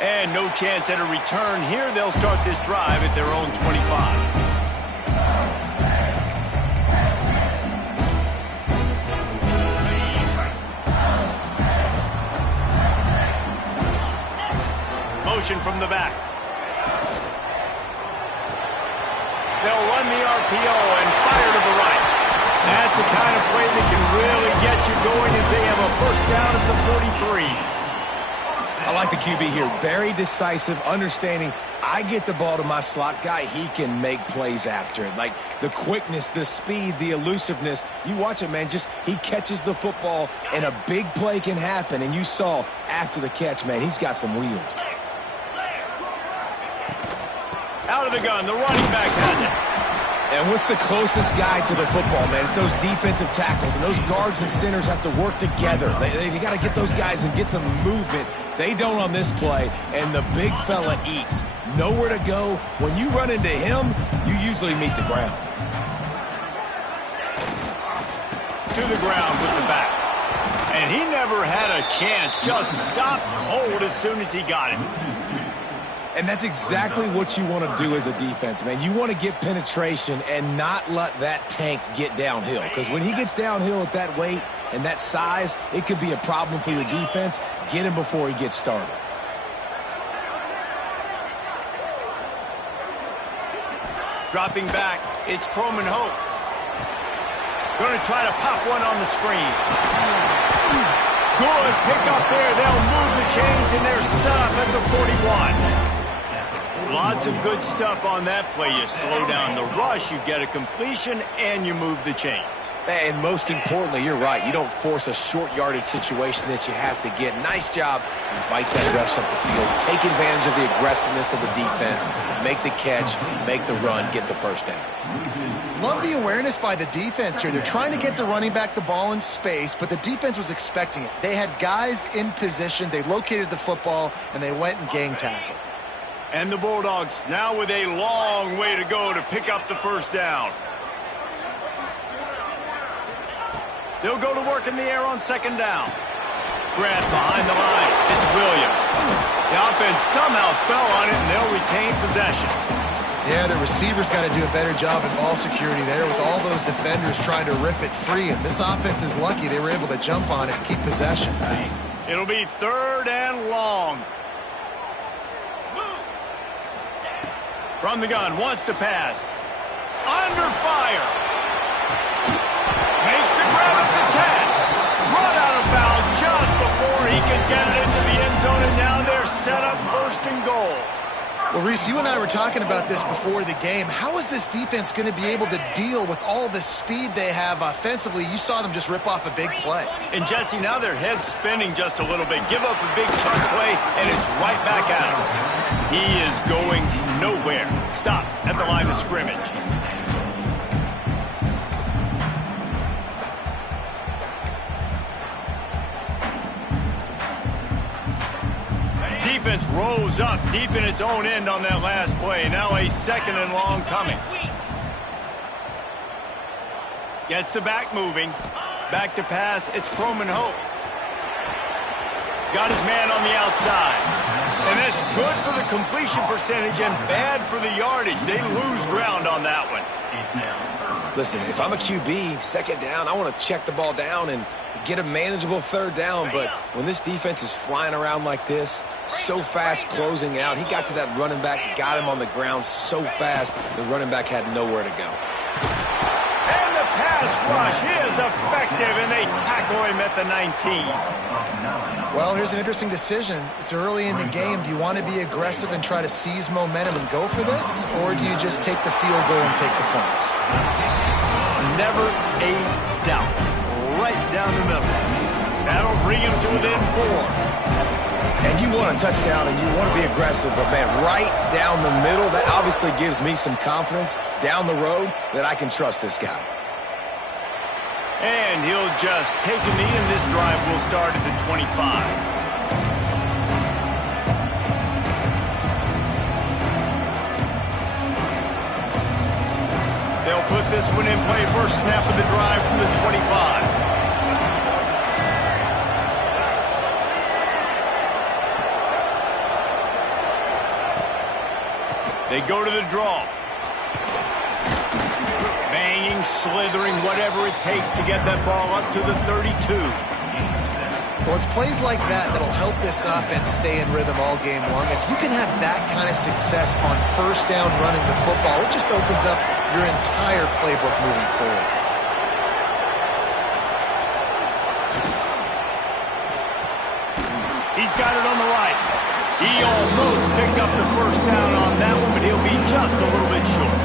And no chance at a return here. They'll start this drive at their own 25. Motion from the back. They'll run the RPO and fire to the right. That's the kind of play that can really get you going as they have a first down at the 43. I like the QB here. Very decisive, understanding I get the ball to my slot guy, he can make plays after it. Like the quickness, the speed, the elusiveness. You watch it, man, just he catches the football and a big play can happen. And you saw after the catch, man, he's got some wheels. Out of the gun, the running back has it. And what's the closest guy to the football, man? It's those defensive tackles, and those guards and centers have to work together. They got to get those guys and get some movement. They don't on this play, and the big fella eats. Nowhere to go. When you run into him, you usually meet the ground. To the ground with the back. And he never had a chance. Just stopped cold as soon as he got it. And that's exactly what you want to do as a defense, man. You want to get penetration and not let that tank get downhill. Because when he gets downhill at that weight and that size, it could be a problem for your defense. Get him before he gets started. Dropping back, it's Croman Hope. Going to try to pop one on the screen. Good pick up there. They'll move the chains, and they're set up at the 41. Lots of good stuff on that play. You slow down the rush, you get a completion, and you move the chains. And most importantly, you're right. You don't force a short yardage situation that you have to get. Nice job. Invite that rush up the field. Take advantage of the aggressiveness of the defense. Make the catch, make the run, get the first down. Love the awareness by the defense here. They're trying to get the running back the ball in space, but the defense was expecting it. They had guys in position. They located the football, and they went and gang tackled. And the Bulldogs now with a long way to go to pick up the first down. They'll go to work in the air on second down. Grant behind the line. It's Williams. The offense somehow fell on it, and they'll retain possession. Yeah, the receivers got to do a better job in ball security there with all those defenders trying to rip it free. And this offense is lucky they were able to jump on it and keep possession. It'll be third and long. From the gun, wants to pass. Under fire. Makes the grab at the 10. Run out of bounds just before he can get it into the end zone, and now they're set up first and goal. Well, Reese, you and I were talking about this before the game. How is this defense going to be able to deal with all the speed they have offensively? You saw them just rip off a big play. And, Jesse, now their head's spinning just a little bit. Give up a big chunk play, and it's right back at him. He is going nowhere. Stop at the line of scrimmage. Defense rose up deep in its own end on that last play. Now a second and long coming. Gets the back moving. Back to pass. It's Croman Hope. Got his man on the outside. And that's good for the completion percentage and bad for the yardage. They lose ground on that one. Listen, if I'm a QB, second down, I want to check the ball down and get a manageable third down. But when this defense is flying around like this, so fast closing out, he got to that running back, got him on the ground so fast, the running back had nowhere to go. And the pass rush is effective, and they tackle him at the 19. Well, here's an interesting decision. It's early in the game. Do you want to be aggressive and try to seize momentum and go for this? Or do you just take the field goal and take the points? Never a doubt. Right down the middle. That'll bring him to within 4. And you want a touchdown and you want to be aggressive, but, man, right down the middle, that obviously gives me some confidence down the road that I can trust this guy. And he'll just take a knee, and this drive will start at the 25. They'll put this one in play first snap of the drive from the 25. They go to the draw. Banging, slithering, whatever it takes to get that ball up to the 32. Well, it's plays like that that'll help this offense stay in rhythm all game long. If you can have that kind of success on first down running the football, it just opens up your entire playbook moving forward. He's got it on the right. He almost picked up the first down on that one, but he'll be just a little bit short.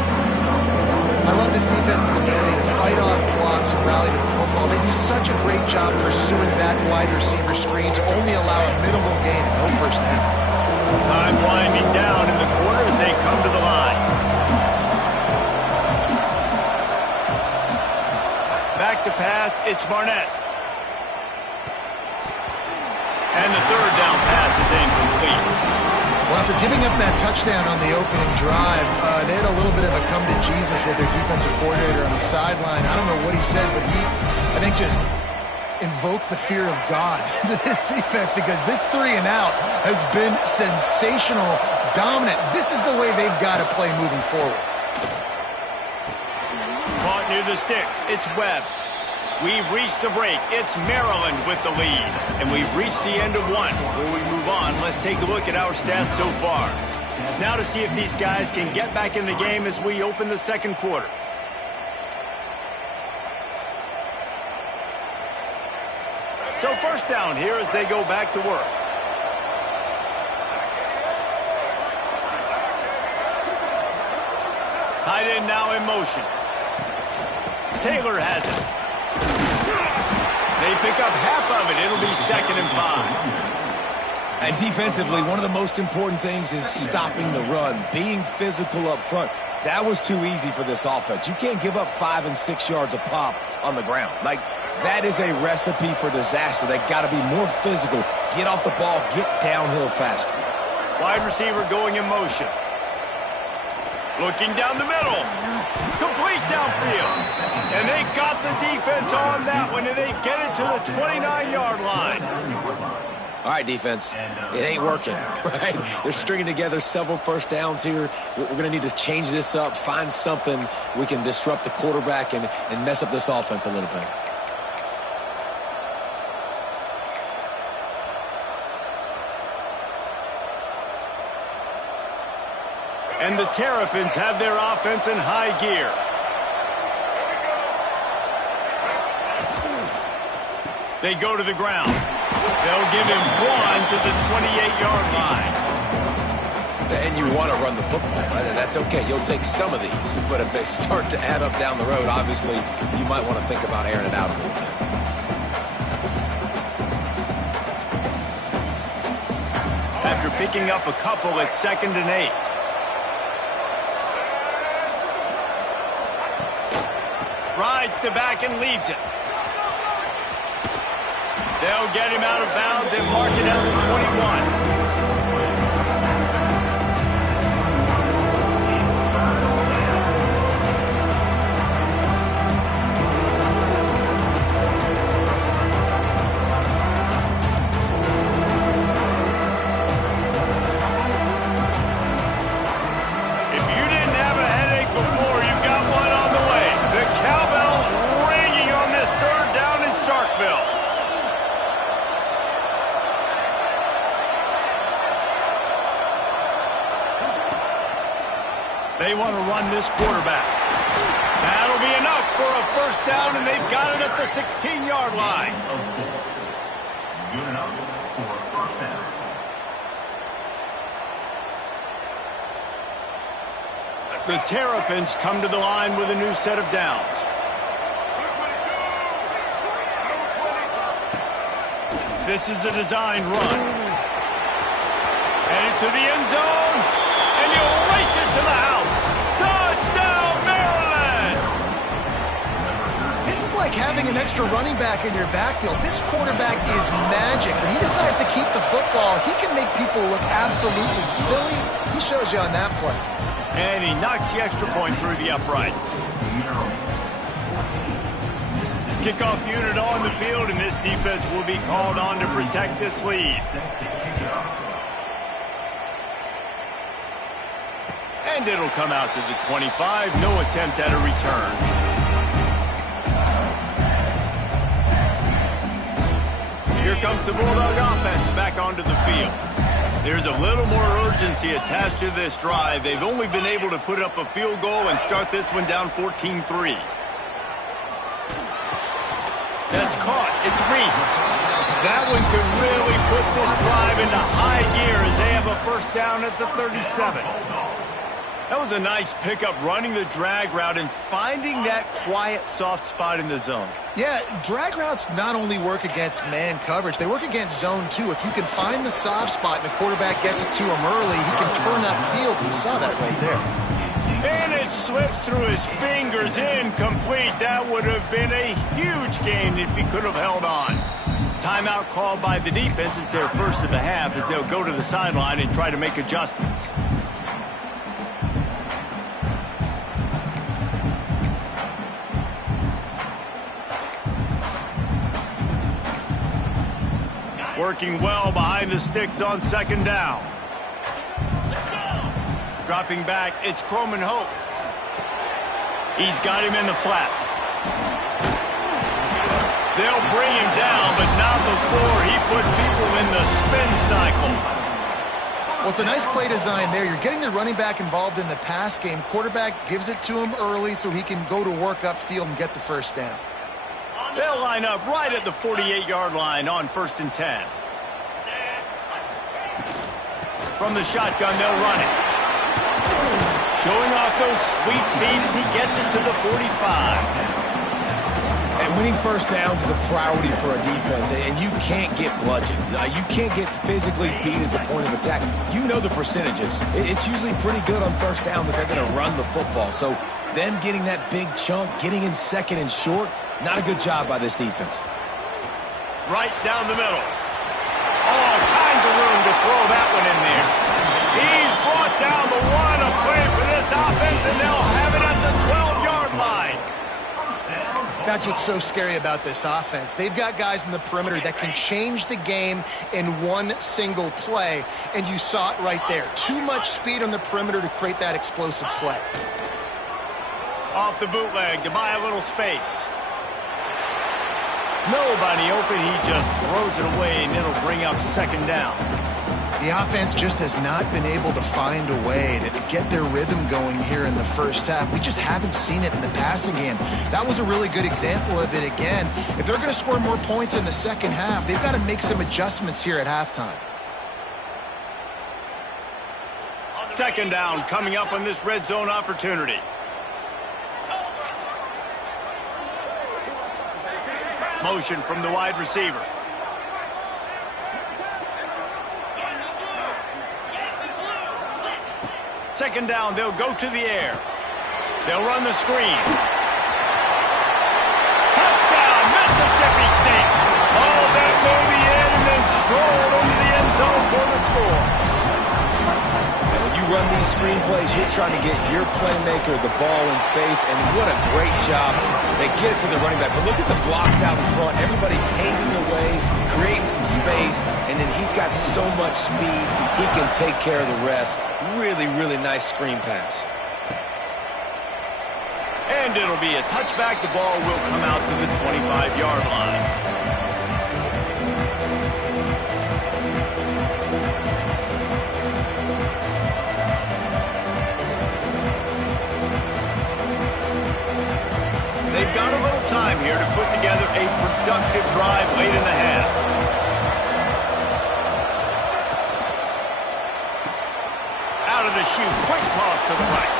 I love this defense's ability to fight off blocks and rally to the football. They do such a great job pursuing that wide receiver screen to only allow a minimal gain and no first down. Time winding down in the quarter as they come to the line. Back to pass, it's Barnett. And the third down pass is incomplete. Well, after giving up that touchdown on the opening drive, they had a little bit of a come to Jesus with their defensive coordinator on the sideline. I don't know what he said, but he, I think, just invoked the fear of God into this defense because this 3 and out has been sensational, dominant. This is the way they've got to play moving forward. Caught near the sticks. It's Webb. We've reached the break. It's Maryland with the lead. And we've reached the end of one. Before we move on, let's take a look at our stats so far. Now to see if these guys can get back in the game as we open the second quarter. So first down here as they go back to work. Tight end now in motion. Taylor has it. They pick up half of it. It'll be 2nd and 5. And defensively, one of the most important things is stopping the run, being physical up front. That was too easy for this offense. You can't give up 5 and 6 yards a pop on the ground. Like, that is a recipe for disaster. They got to be more physical. Get off the ball, get downhill faster. Wide receiver going in motion. Looking down the middle. Complete downfield. And they got the defense on that one, and they get it to the 29-yard line. All right, defense, it ain't working, right? They're stringing together several first downs here. We're going to need to change this up, find something we can disrupt the quarterback and mess up this offense a little bit. And the Terrapins have their offense in high gear. They go to the ground. They'll give him 1 to the 28-yard line. And you want to run the football, right? And that's okay. You'll take some of these. But if they start to add up down the road, obviously, you might want to think about airing it out a little bit. After picking up a couple, it's 2nd and 8. Rides the back and leaves it. They'll get him out of bounds and mark it out to 21. They want to run this quarterback. That'll be enough for a first down, and they've got it at the 16-yard line. Good enough for a first down. The Terrapins come to the line with a new set of downs. This is a designed run. Headed to the end zone, and you'll race it to the house. Touchdown, Maryland! This is like having an extra running back in your backfield. This quarterback is magic. When he decides to keep the football, he can make people look absolutely silly. He shows you on that play. And he knocks the extra point through the uprights. Kickoff unit on the field, and this defense will be called on to protect this lead. And it'll come out to the 25. No attempt at a return. Here comes the Bulldog offense back onto the field. There's a little more urgency attached to this drive. They've only been able to put up a field goal and start this one down 14-3. That's caught. It's Reese. That one could really put this drive into high gear as they have a first down at the 37. That was a nice pickup, running the drag route and finding that quiet, soft spot in the zone. Yeah, drag routes not only work against man coverage, they work against zone too. If you can find the soft spot and the quarterback gets it to him early, he can turn upfield. You saw that right there. And it slips through his fingers, incomplete. That would have been a huge gain if he could have held on. Timeout called by the defense. It's their first of the half as they'll go to the sideline and try to make adjustments. Working well behind the sticks on second down. Dropping back, it's Croman Hope. He's got him in the flat. They'll bring him down, but not before he put people in the spin cycle. Well, it's a nice play design there. You're getting the running back involved in the pass game. Quarterback gives it to him early so he can go to work upfield and get the first down. They'll line up right at the 48-yard line on 1st and 10. From the shotgun, they'll run it. Showing off those sweet feet as he gets it to the 45. And winning first downs is a priority for a defense, and you can't get bludgeoned. You can't get physically beat at the point of attack. You know the percentages. It's usually pretty good on first down that they're going to run the football. So them getting that big chunk, getting in second and short, not a good job by this defense. Right down the middle. All kinds of room to throw that one in there. He's brought down the one, a play for this offense, and they'll have it at the 12-yard line. That's what's so scary about this offense. They've got guys in the perimeter that can change the game in one single play, and you saw it right there. Too much speed on the perimeter to create that explosive play. Off the bootleg to buy a little space. Nobody open, he just throws it away, and it'll bring up second down. The offense just has not been able to find a way to get their rhythm going here in the first half. We just haven't seen it in the passing game. That was a really good example of it again. If they're going to score more points in the second half, they've got to make some adjustments here at halftime. Second down coming up on this red zone opportunity. Motion from the wide receiver. Second down, they'll go to the air. They'll run the screen. Touchdown, Mississippi State. Oh, that may be in and then strolled into the end zone for the score. And when you run these screen plays, you're trying to get your playmaker the ball in space, and what a great job. They get it to the running back, but look at the blocks out in front. Everybody paving the way, creating some space, and then he's got so much speed, he can take care of the rest. Really, really nice screen pass. And it'll be a touchback. The ball will come out to the 25-yard line. They've got a little time here to put together a productive drive late in the half. Out of the chute, quick toss to the right.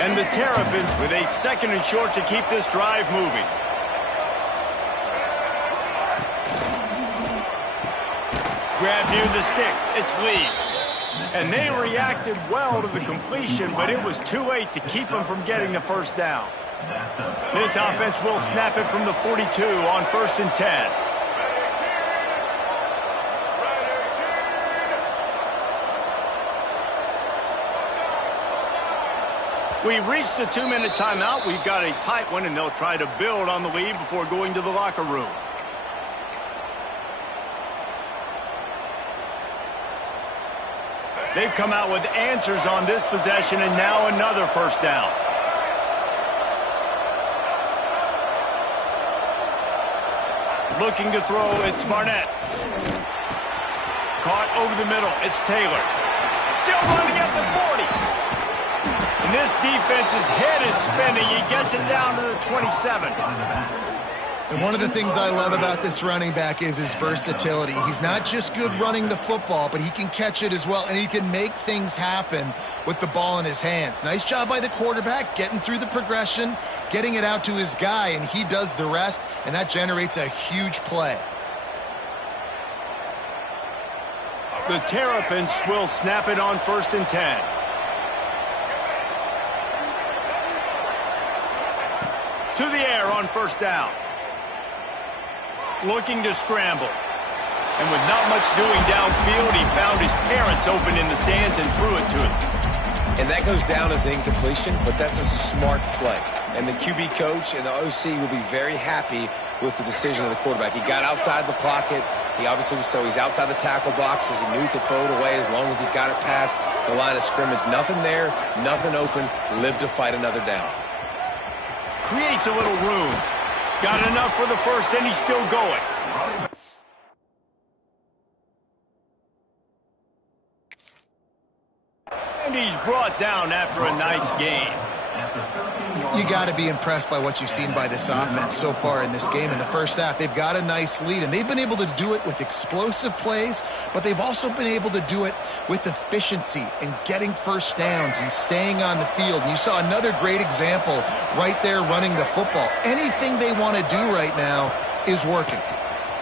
And the Terrapins with a second and short to keep this drive moving. Grab near the sticks. It's Lee. And they reacted well to the completion, but it was too late to keep them from getting the first down. This offense will snap it from the 42 on 1st and 10. We've reached the 2-minute timeout. We've got a tight one, and they'll try to build on the lead before going to the locker room. They've come out with answers on this possession, and now another first down. Looking to throw, it's Barnett. Caught over the middle, it's Taylor. Still running at the 40. And this defense's head is spinning. He gets it down to the 27. And one of the things I love about this running back is his versatility. He's not just good running the football, but he can catch it as well, and he can make things happen with the ball in his hands. Nice job by the quarterback, getting through the progression, getting it out to his guy, and he does the rest, and that generates a huge play. The Terrapins will snap it on 1st and 10. To the air on 1st down. Looking to scramble. And with not much doing downfield, he found his parents open in the stands and threw it to him. And that goes down as an incompletion, but that's a smart play. And the QB coach and the OC will be very happy with the decision of the quarterback. He got outside the pocket. He obviously was he's outside the tackle boxes. He knew he could throw it away as long as he got it past the line of scrimmage. Nothing there, nothing open. Live to fight another down. Creates a little room. Got enough for the first, and he's still going. And he's brought down after a nice gain. You got to be impressed by what you've seen by this offense so far in this game. In the first half, they've got a nice lead, and they've been able to do it with explosive plays, but they've also been able to do it with efficiency and getting first downs and staying on the field. And you saw another great example right there running the football. Anything they want to do right now is working.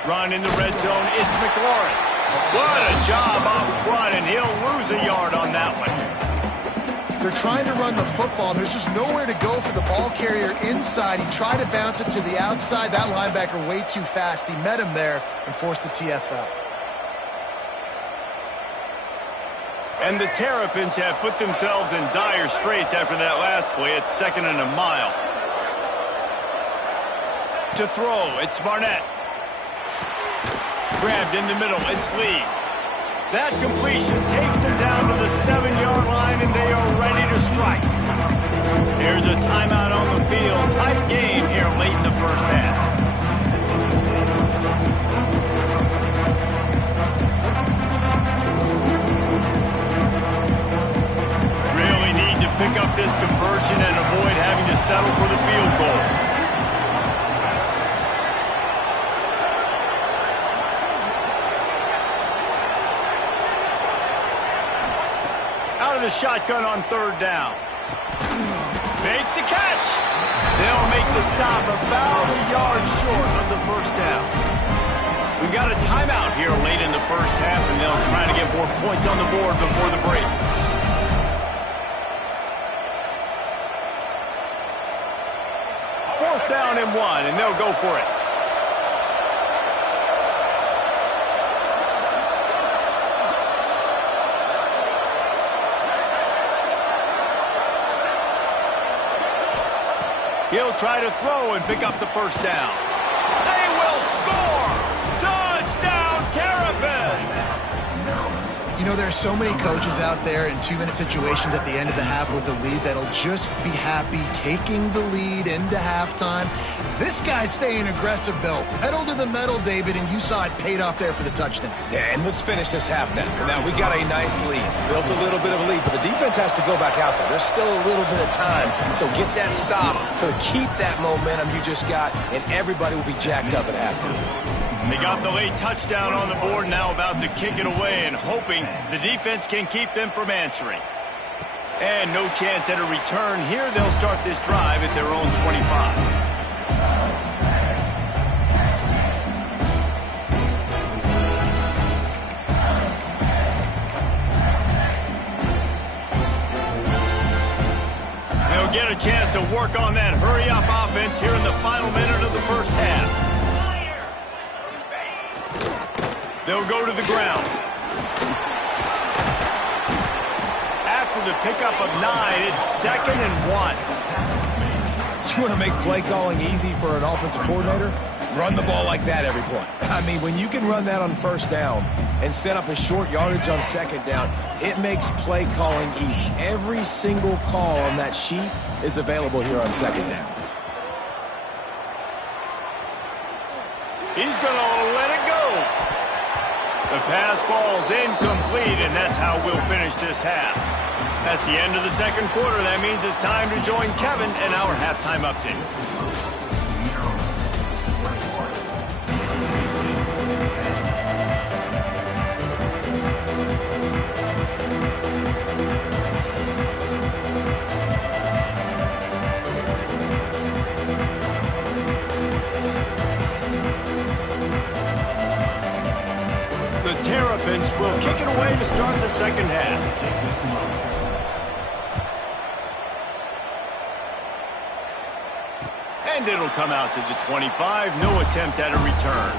Run in the red zone, it's McLaurin. What a job up front, and he'll lose a yard on that one. They're trying to run the football. There's just nowhere to go for the ball carrier inside. He tried to bounce it to the outside. That linebacker way too fast. He met him there and forced the TFL. And the Terrapins have put themselves in dire straits after that last play. It's 2nd and a mile. To throw, it's Barnett. Grabbed in the middle, it's Lee. That completion takes them down to the 7-yard line, and they are ready to strike. There's a timeout on the field. Tight game here late in the first half. Really need to pick up this conversion and avoid having to settle for the field goal. The shotgun on 3rd down. Makes the catch. They'll make the stop about a yard short of the first down. We've got a timeout here late in the first half, and they'll try to get more points on the board before the break. Fourth down and 1, and they'll go for it. He'll try to throw and pick up the first down. They will score! Touchdown, Terrapins! You know, there's so many coaches out there in 2-minute situations at the end of the half with the lead that'll just be happy taking the lead into halftime. This guy's staying aggressive, though. Pedal to the metal, David, and you saw it paid off there for the touchdown. Yeah, and let's finish this half now. Now, we got a nice lead. Built a little bit of a lead, but the defense has to go back out there. There's still a little bit of time, so get that stop to keep that momentum you just got, and everybody will be jacked up at halftime. They got the late touchdown on the board, now about to kick it away and hoping the defense can keep them from answering. And no chance at a return here. They'll start this drive at their own 25. They'll get a chance to work on that hurry-up offense here in the final minute of the first half. They'll go to the ground. After for the pickup of 9. It's 2nd and 1. You want to make play calling easy for an offensive coordinator? Run the ball like that every play. I mean, when you can run that on first down and set up a short yardage on second down, it makes play calling easy. Every single call on that sheet is available here on second down. He's going to let it go. The pass falls incomplete, and that's how we'll finish this half. That's the end of the second quarter. That means it's time to join Kevin in our halftime update. The Terrapins will kick it away to start the second half. And it'll come out to the 25. No attempt at a return.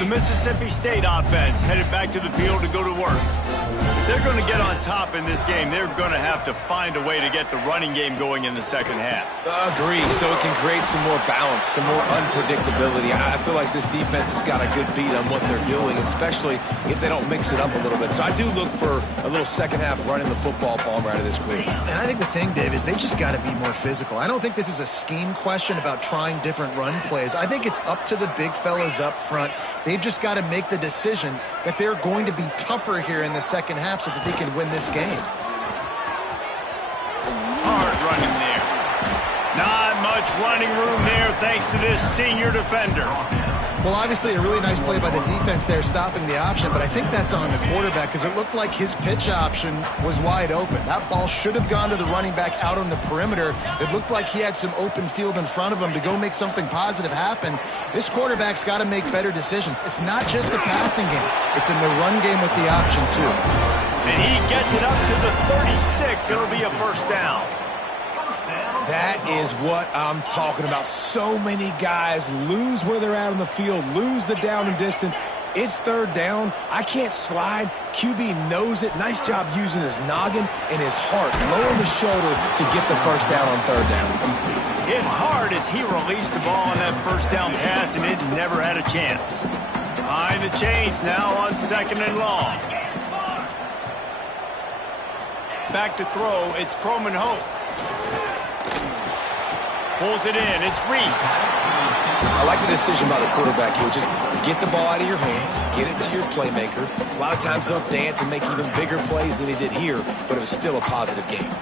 The Mississippi State offense headed back to the field to go to work. If they're going to get on top in this game, they're going to have to find a way to get the running game going in the second half. Agree, so it can create some more balance, some more unpredictability. I feel like this defense has got a good beat on what they're doing, especially if they don't mix it up a little bit. So I do look for a little second half running the football Palmer out of this group. And I think the thing, Dave, is they just got to be more physical. I don't think this is a scheme question about trying different run plays. I think it's up to the big fellas up front. They've just got to make the decision that they're going to be tougher here in the second half so that they can win this game. Hard running there. Not much running room there thanks to this senior defender. Well, obviously a really nice play by the defense there stopping the option, but I think that's on the quarterback because it looked like his pitch option was wide open. That ball should have gone to the running back out on the perimeter. It looked like he had some open field in front of him to go make something positive happen. This quarterback's got to make better decisions. It's not just the passing game. It's in the run game with the option, too. And he gets it up to the 36. It'll be a first down. That is what I'm talking about. So many guys lose where they're at on the field, lose the down and distance. It's third down. I can't slide. QB knows it. Nice job using his noggin and his heart, lowering the shoulder to get the first down on third down. Hit hard as he released the ball on that first down pass, and it never had a chance. Behind the chains now on second and long. Back to throw. It's Croman Hope. Pulls it in. It's Reese. I like the decision by the quarterback here. Just get the ball out of your hands, get it to your playmaker. A lot of times he'll dance and make even bigger plays than he did here, but it was still a positive game.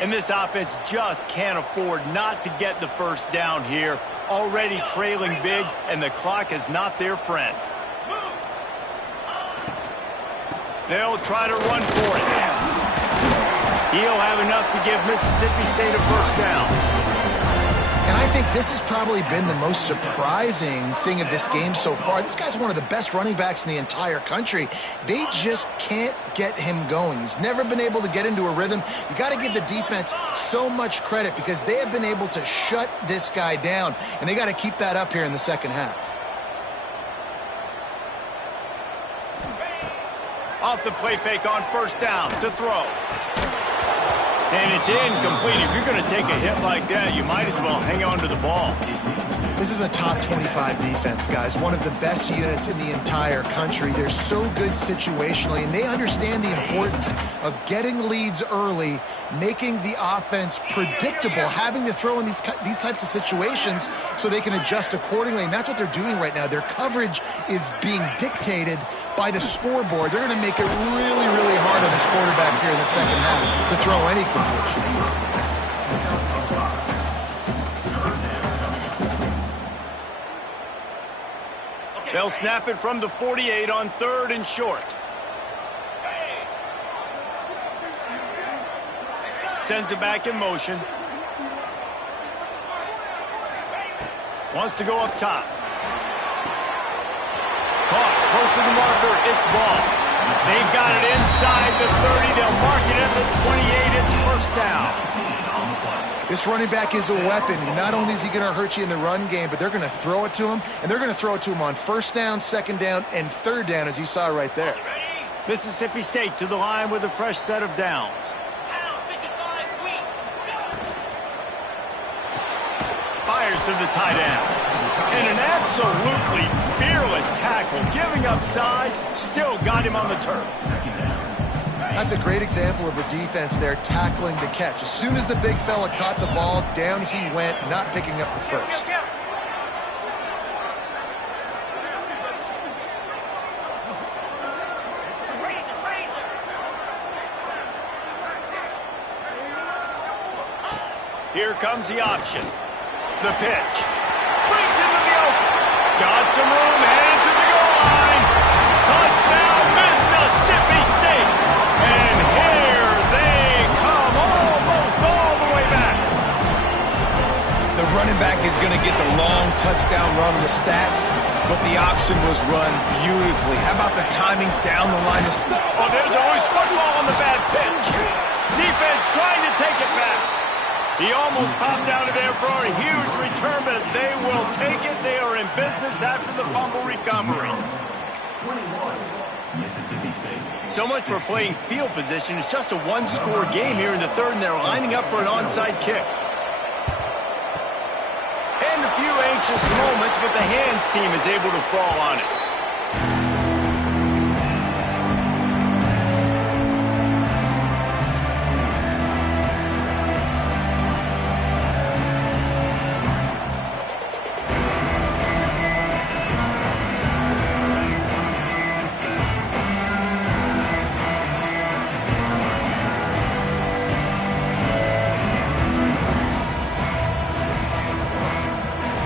And this offense just can't afford not to get the first down here. Already trailing big, and the clock is not their friend. They'll try to run for it. He'll have enough to give Mississippi State a first down. And I think this has probably been the most surprising thing of this game so far. This guy's one of the best running backs in the entire country. They just can't get him going. He's never been able to get into a rhythm. You got to give the defense so much credit because they have been able to shut this guy down, and they got to keep that up here in the second half. Off the play fake on first down to throw. And it's incomplete. If you're going to take a hit like that, you might as well hang on to the ball. This is a top 25 defense, guys. One of the best units in the entire country. They're so good situationally, and they understand the importance of getting leads early, making the offense predictable, having to throw in these types of situations so they can adjust accordingly. And that's what they're doing right now. Their coverage is being dictated by the scoreboard. They're going to make it really, really hard on this quarterback here in the second half to throw any completions. They'll snap it from the 48 on third and short. Sends it back in motion. Wants to go up top. Caught close to the marker. It's ball. They've got it inside the 30. They'll mark it at the 28. It's first down. This running back is a weapon. And not only is he going to hurt you in the run game, but they're going to throw it to him, and they're going to throw it to him on first down, second down, and third down, as you saw right there. Mississippi State to the line with a fresh set of downs. Fires to the tight end. And an absolutely fearless tackle, giving up size, still got him on the turf. That's a great example of the defense there tackling the catch. As soon as the big fella caught the ball, down he went, not picking up the first. Here comes the option. The pitch. Brings him to the open. Got some room, headed to the goal line. Touchdown, Mississippi State. And here they come, almost all the way back. The running back is going to get the long touchdown run on the stats, but the option was run beautifully. How about the timing down the line? Oh, there's always football on the bad pitch. Defense trying to take it back. He almost popped out of there for a huge return, but they will take it. They are in business after the fumble recovery. 21, Mississippi State. So much for playing field position. It's just a one-score game here in the third, and they're lining up for an onside kick. And a few anxious moments, but the hands team is able to fall on it.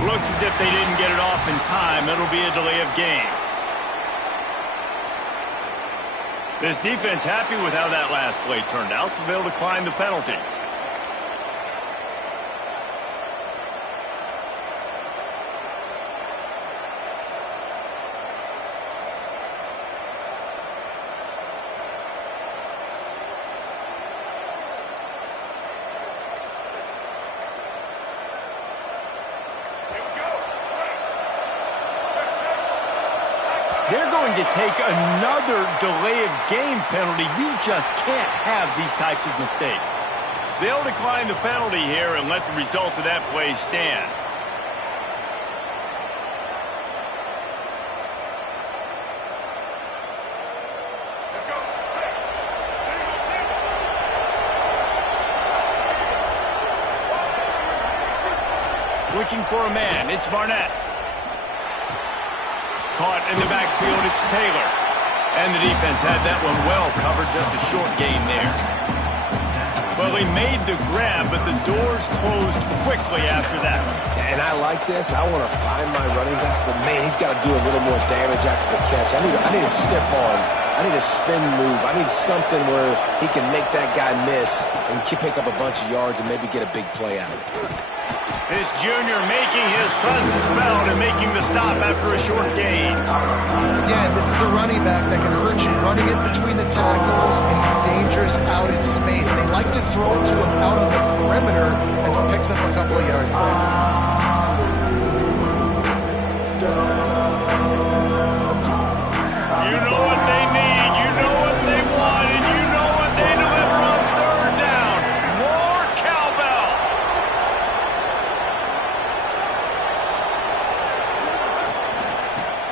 Looks as if they didn't get it off in time. It'll be a delay of game. This defense happy with how that last play turned out, so they'll decline the penalty. They're going to take another delay of game penalty. You just can't have these types of mistakes. They'll decline the penalty here and let the result of that play stand. Looking for a man. It's Barnett. Caught in the backfield, it's Taylor. And the defense had that one well covered, just a short gain there. Well, he made the grab, but the doors closed quickly after that. And I like this. I want to find my running back, but man, he's got to do a little more damage after the catch. I need a stiff arm. I need a spin move. I need something where he can make that guy miss and pick up a bunch of yards and maybe get a big play out of it. This junior making his presence felt and making the stop after a short gain. Again, this is a running back that can hurt you running it between the tackles, and he's dangerous out in space. They like to throw it to him out on the perimeter as he picks up a couple of yards there. You know what they need, you know what they want, and you know what they deliver on third down. More cowbell.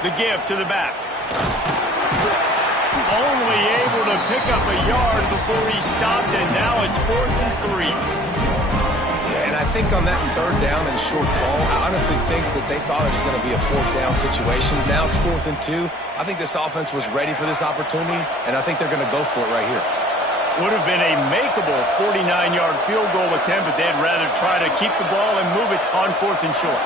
The give to the back. Only able to pick up a yard before he stopped, and now it's 4th and 3. Yeah, and I think on that third down and short call, I honestly think that they thought it was going to be a fourth down situation. Now it's 4th and 2. I think this offense was ready for this opportunity, and I think they're going to go for it right here. Would have been a makeable 49-yard field goal attempt, but they'd rather try to keep the ball and move it on 4th and short.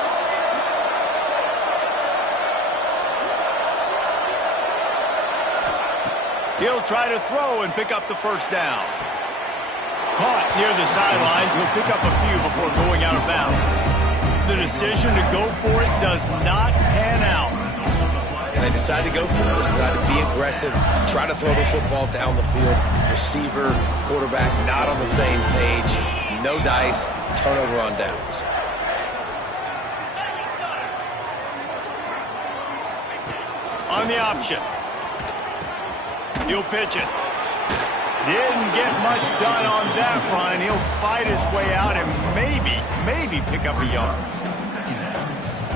He'll try to throw and pick up the first down. Caught near the sidelines. He'll pick up a few before going out of bounds. The decision to go for it does not pan out. And they decide to go for it. They decide to be aggressive, try to throw the football down the field. Receiver, quarterback, not on the same page. No dice, turnover on downs. On the option. He'll pitch it. Didn't get much done on that run. He'll fight his way out and maybe pick up a yard.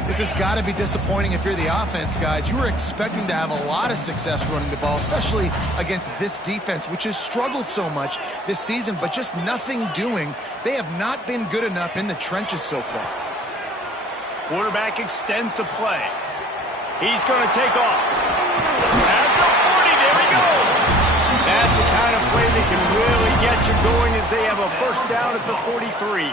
This has got to be disappointing if you're the offense, guys. You were expecting to have a lot of success running the ball, especially against this defense, which has struggled so much this season, but just nothing doing. They have not been good enough in the trenches so far. Quarterback extends the play. He's going to take off. At the 40, there he goes. That's the kind of play that can really get you going as they have a first down at the 43.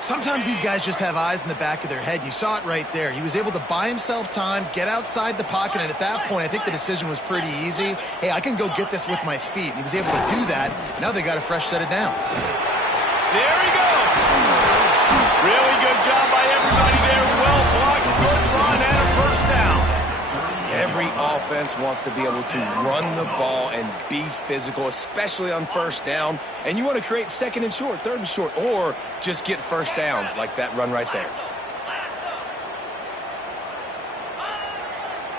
Sometimes these guys just have eyes in the back of their head. You saw it right there. He was able to buy himself time, get outside the pocket, and at that point, I think the decision was pretty easy. Hey, I can go get this with my feet. And he was able to do that. Now they got a fresh set of downs. There he goes. Really good job by everybody there. Well blocked, good run, and a first down. Every offense wants to be able to run the ball and be physical, especially on first down. And you want to create second and short, third and short, or just get first downs like that run right there.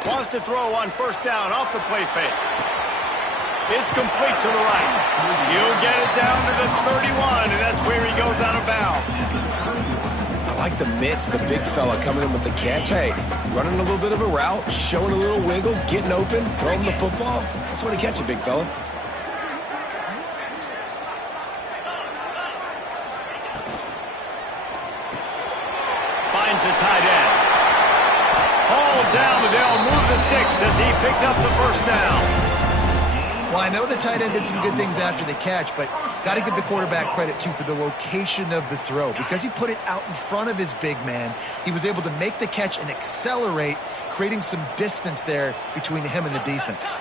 Wants to throw on first down off the play fake. It's complete to the right. He'll get it down to the 31, and that's where he goes out of bounds. I like the mitts, the big fella coming in with the catch. Hey, running a little bit of a route, showing a little wiggle, getting open, throwing the football. That's what he catch it, big fella. Finds the tight end. Hauled down, but they'll move the sticks as he picks up the first down. Well, I know the tight end did some good things after the catch, but got to give the quarterback credit, too, for the location of the throw. Because he put it out in front of his big man, he was able to make the catch and accelerate, creating some distance there between him and the defense.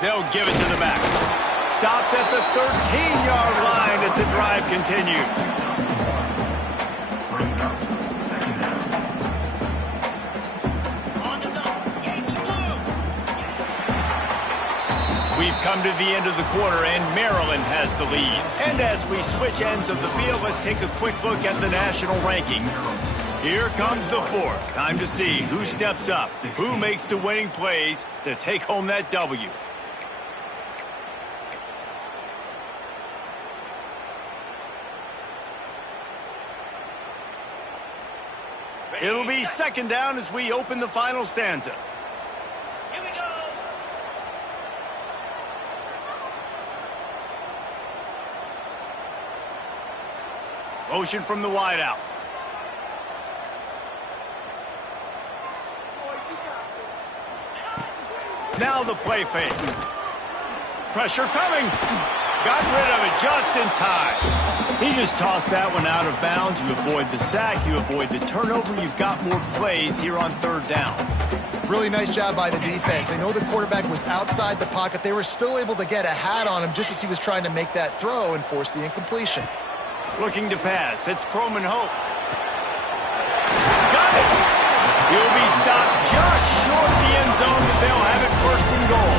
They'll give it to the back. Stopped at the 13-yard line as the drive continues. We've come to the end of the quarter, and Maryland has the lead. And as we switch ends of the field, let's take a quick look at the national rankings. Here comes the fourth. Time to see who steps up, who makes the winning plays to take home that W. It'll be second down as we open the final stanza. Motion from the wideout. Now the play fake. Pressure coming. Got rid of it just in time. He just tossed that one out of bounds. You avoid the sack. You avoid the turnover. You've got more plays here on third down. Really nice job by the defense. They know the quarterback was outside the pocket. They were still able to get a hat on him just as he was trying to make that throw and force the incompletion. Looking to pass. It's Croman Hope. Got it. He'll be stopped just short of the end zone, but they'll have it first and goal.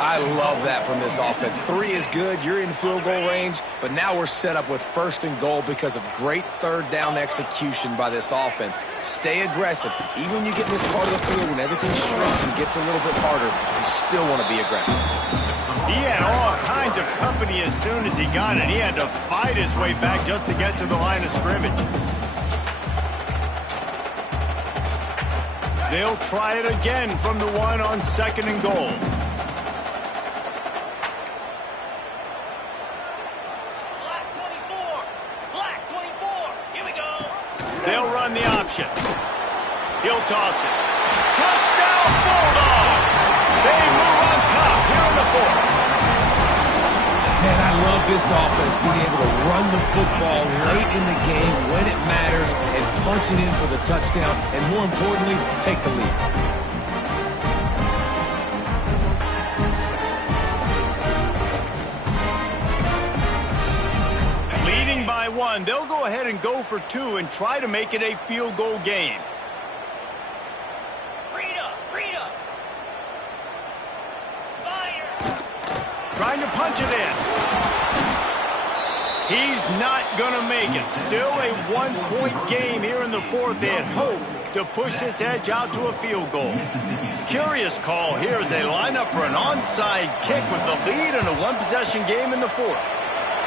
I love that from this offense. 3 is good. You're in field goal range, but now we're set up with first and goal because of great third down execution by this offense. Stay aggressive. Even when you get in this part of the field when everything shrinks and gets a little bit harder, you still want to be aggressive. He had all kinds of company as soon as he got it. He had to fight his way back just to get to the line of scrimmage. They'll try it again from the one on second and goal. They'll run the option. He'll toss it. Touchdown, Bulldogs! They move on top here in the fourth. Man, I love this offense being able to run the football late in the game when it matters and punching in for the touchdown and, more importantly, take the lead. Leading by 1, they'll go ahead and go for 2 and try to make it a field goal game. trying to punch it in. He's not going to make it. Still a one-point game here in the fourth. They had hoped to push this edge out to a field goal. Curious call here as they line up for an onside kick with the lead in a one-possession game in the fourth.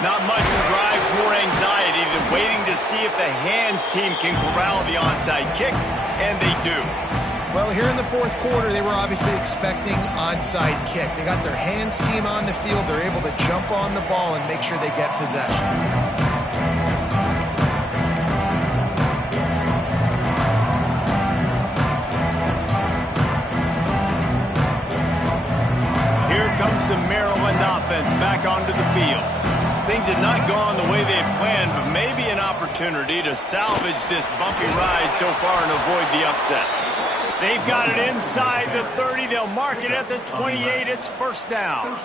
Not much that drives more anxiety than waiting to see if the hands team can corral the onside kick, and they do. Well, here in the fourth quarter, they were obviously expecting onside kick. They got their hands team on the field. They're able to jump on the ball and make sure they get possession. Here comes the Maryland offense back onto the field. Things had not gone the way they had planned, but maybe an opportunity to salvage this bumpy ride so far and avoid the upset. They've got it inside the 30. They'll mark it at the 28. It's first down.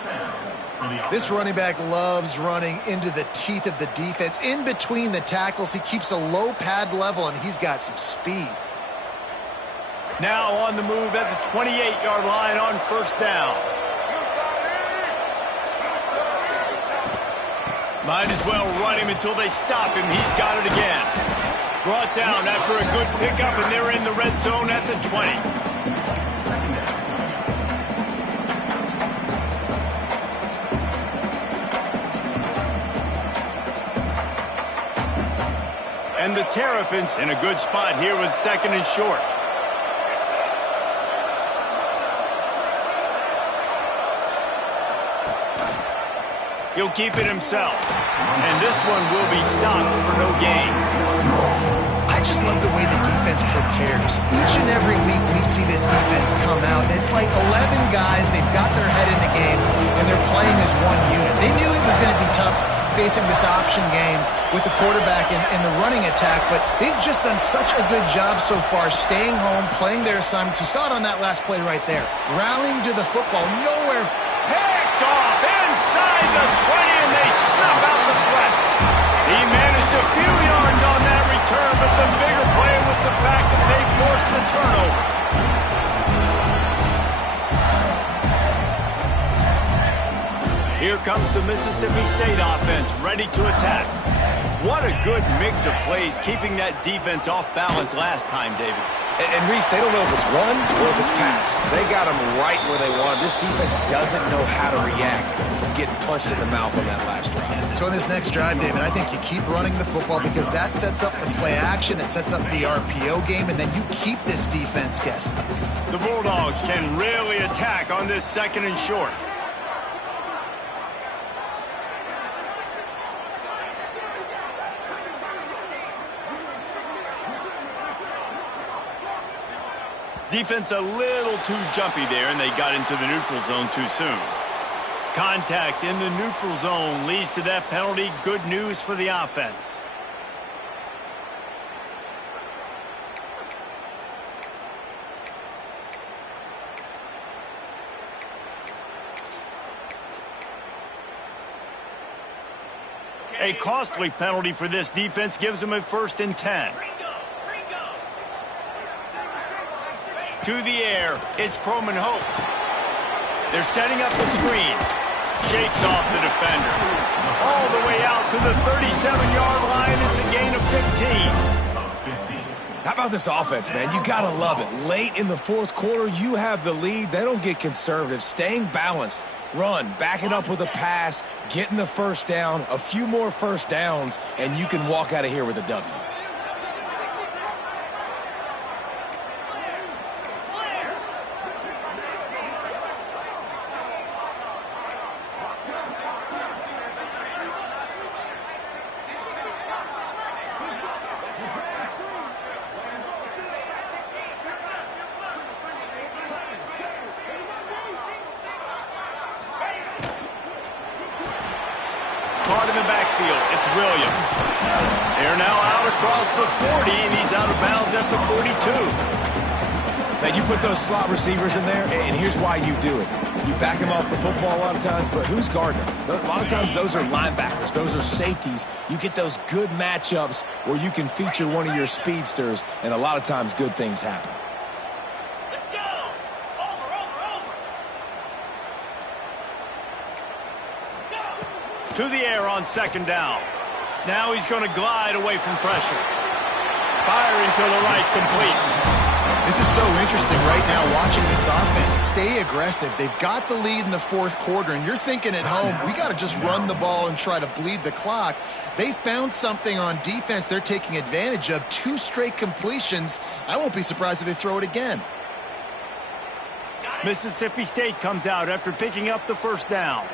This running back loves running into the teeth of the defense. In between the tackles, he keeps a low pad level, and he's got some speed. Now on the move at the 28-yard line on first down. Might as well run him until they stop him. He's got it again. Brought down after a good pickup, and they're in the red zone at the 20. And the Terrapins in a good spot here with second and short. He'll keep it himself. And this one will be stopped for no gain. I just love the way the defense prepares. Each and every week we see this defense come out, and it's like 11 guys. They've got their head in the game, and they're playing as one unit. They knew it was going to be tough facing this option game with the quarterback and the running attack, but they've just done such a good job so far staying home, playing their assignments. You saw it on that last play right there. Rallying to the football, nowhere. Picked off inside the 20, and they snuff out the threat. He managed a few yards on that return, but the bigger play was the fact that they forced the turnover. Here comes the Mississippi State offense, ready to attack. What a good mix of plays, keeping that defense off balance last time, David. And Reese, they don't know if it's run or if it's pass. They got them right where they want. This defense doesn't know how to react from getting punched in the mouth on that last drive. So in this next drive, David, I think you keep running the football because that sets up the play action, it sets up the RPO game, and then you keep this defense guessing. The Bulldogs can really attack on this second and short. Defense a little too jumpy there, and they got into the neutral zone too soon. Contact in the neutral zone leads to that penalty. Good news for the offense. A costly penalty for this defense gives them a 1st and 10. To the air, it's Croman Hope. They're setting up the screen. Shakes off the defender. All the way out to the 37-yard line. It's a gain of 15. How about this offense, man? You gotta love it. Late in the fourth quarter, you have the lead. They don't get conservative. Staying balanced. Run, back it up with a pass, getting the first down, a few more first downs, and you can walk out of here with a W. Caught in the backfield, it's Williams. They're now out across the 40, and he's out of bounds at the 42. Man, you put those slot receivers in there, and here's why you do it. You back them off the football a lot of times, but who's guarding them? A lot of times those are linebackers. Those are safeties. You get those good matchups where you can feature one of your speedsters, and a lot of times good things happen. To the air on second down. Now he's going to glide away from pressure. Firing to the right, complete. This is so interesting right now watching this offense stay aggressive. They've got the lead in the fourth quarter, and you're thinking at home, we got to just run the ball and try to bleed the clock. They found something on defense they're taking advantage of. 2 straight completions. I won't be surprised if they throw it again. Mississippi State comes out after picking up the first down.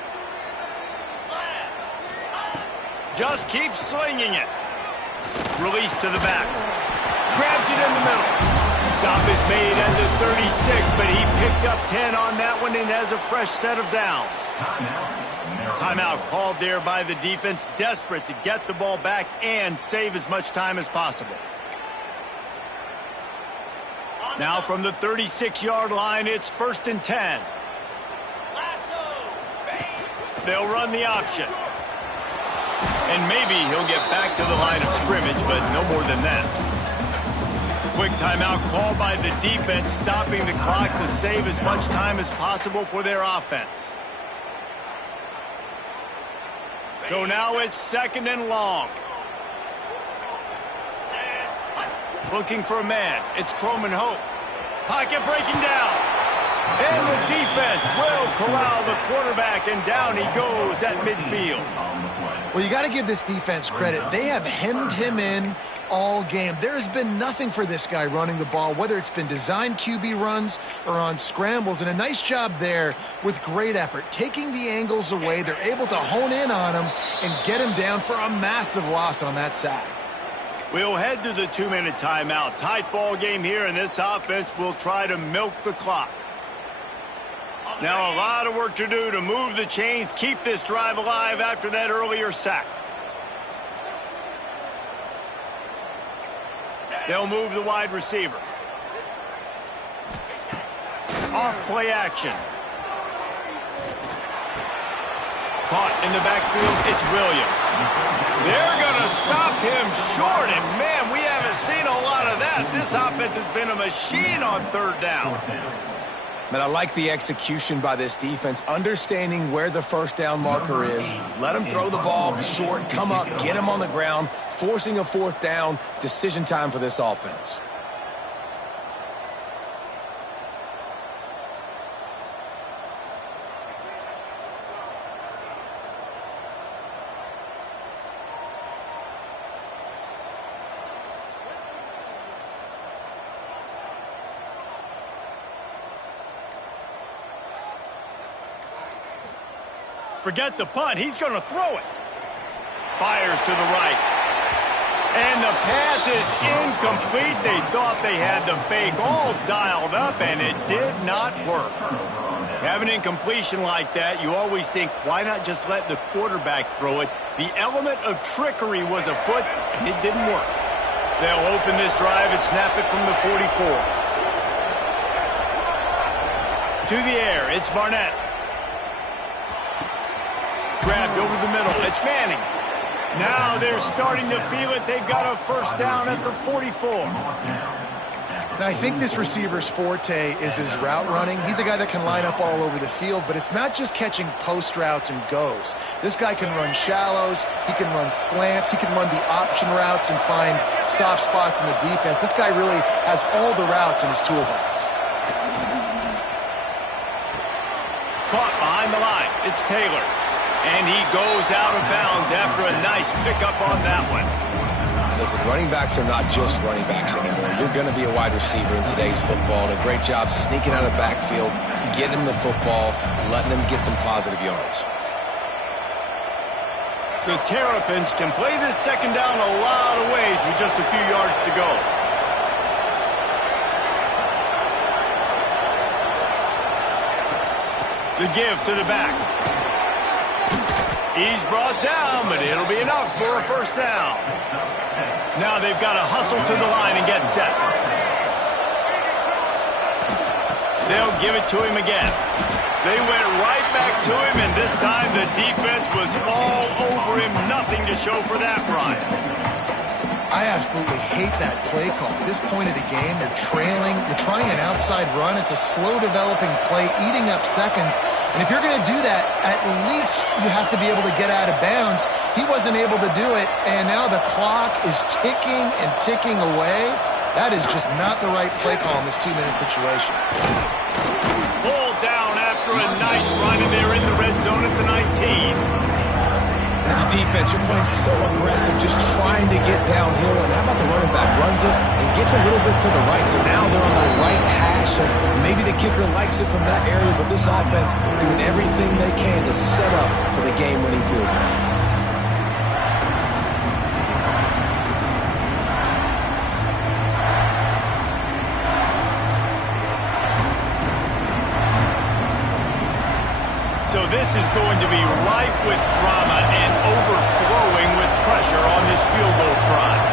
Just keeps slinging it. Release to the back. Grabs it in the middle. Stop is made at the 36, but he picked up 10 on that one and has a fresh set of downs. Timeout called there by the defense, desperate to get the ball back and save as much time as possible. Now from the 36-yard line, it's 1st and 10. They'll run the option. And maybe he'll get back to the line of scrimmage, but no more than that. Quick timeout called by the defense, stopping the clock to save as much time as possible for their offense. So now it's 2nd and long. Looking for a man. It's Croman Hope. Pocket breaking down. And the defense will corral the quarterback, and down he goes at midfield. Well, you got to give this defense credit. They have hemmed him in all game. There has been nothing for this guy running the ball, whether it's been designed QB runs or on scrambles, and a nice job there with great effort. Taking the angles away, they're able to hone in on him and get him down for a massive loss on that sack. We'll head to the 2-minute timeout. Tight ball game here, and this offense will try to milk the clock. Now a lot of work to do to move the chains, keep this drive alive after that earlier sack. They'll move the wide receiver. Off play action. Caught in the backfield, it's Williams. They're going to stop him short, and man, we haven't seen a lot of that. This offense has been a machine on 3rd down. Man, I like the execution by this defense, understanding where the first down marker is. Let him throw the ball short, come up, get him on the ground, forcing a 4th down. Decision time for this offense. Forget the punt. He's going to throw it. Fires to the right. And the pass is incomplete. They thought they had the fake all dialed up, and it did not work. Have an incompletion like that, you always think, why not just let the quarterback throw it? The element of trickery was afoot, and it didn't work. They'll open this drive and snap it from the 44. To the air, it's Barnett. Grabbed over the middle. It's Manning. Now they're starting to feel it. They've got a first down at the 44. Now, I think this receiver's forte is his route running. He's a guy that can line up all over the field, but it's not just catching post routes and goes. This guy can run shallows. He can run slants. He can run the option routes and find soft spots in the defense. This guy really has all the routes in his toolbox. Caught behind the line. It's Taylor. And he goes out of bounds after a nice pickup on that one. Listen, running backs are not just running backs anymore. You're going to be a wide receiver in today's football. And a great job sneaking out of the backfield, getting him the football, letting him get some positive yards. The Terrapins can play this second down a lot of ways with just a few yards to go. The give to the back. He's brought down, but it'll be enough for a first down. Now they've got to hustle to the line and get set. They'll give it to him again. They went right back to him, and this time the defense was all over him. Nothing to show for that run. I absolutely hate that play call. At this point of the game, you're trailing, you're trying an outside run. It's a slow developing play, eating up seconds. And if you're going to do that, at least you have to be able to get out of bounds. He wasn't able to do it, and now the clock is ticking and ticking away. That is just not the right play call in this 2-minute situation. Pulled down after a nice run, and they're in the red zone at the 19. As a defense, you're playing so aggressive, just trying to get downhill. And how about the running back runs it and gets a little bit to the right? So now they're on the right hash, and maybe the kicker likes it from that area, but this offense doing everything they can to set up for the game-winning field goal. So this is going to be rife with drama and overflowing with pressure on this field goal drive.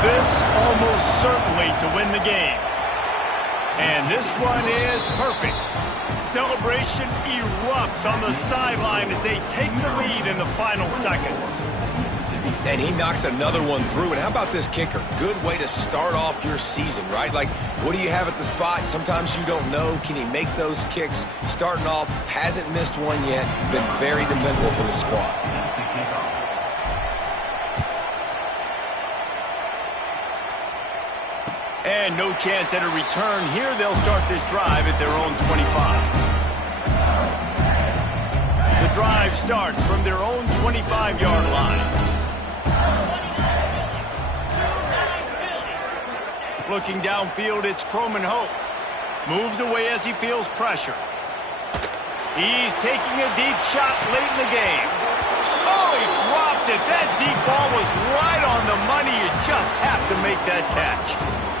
This almost certainly to win the game. And this one is perfect. Celebration erupts on the sideline as they take the lead in the final seconds. And he knocks another one through. And how about this kicker? Good way to start off your season, right? Like, what do you have at the spot? Sometimes you don't know. Can he make those kicks? Starting off, hasn't missed one yet. Been very dependable for the squad. And no chance at a return here. They'll start this drive at their own 25. The drive starts from their own 25-yard line. Looking downfield, it's Croman Hope. Moves away as he feels pressure. He's taking a deep shot late in the game. Oh, he dropped it. That deep ball was right on the money. You just have to make that catch.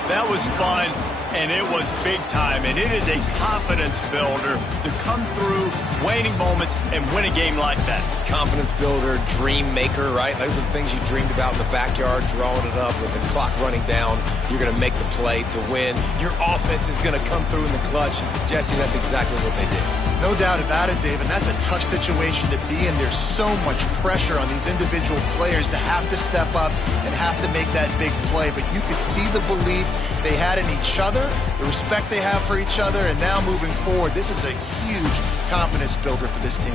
That was fun, and it was big time, and it is a confidence builder to come through waning moments and win a game like that. Confidence builder, dream maker, right? Those are the things you dreamed about in the backyard, drawing it up with the clock running down. You're going to make the play to win. Your offense is going to come through in the clutch. Jesse, that's exactly what they did. No doubt about it, Dave, and that's a tough situation to be in. There's so much pressure on these individual players to have to step up and have to make that big play, but you could see the belief they had in each other, the respect they have for each other, and now moving forward, this is a huge confidence builder for this team.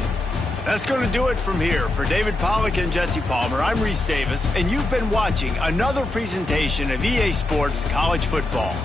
That's going to do it from here. For David Pollack and Jesse Palmer, I'm Reese Davis, and you've been watching another presentation of EA Sports College Football.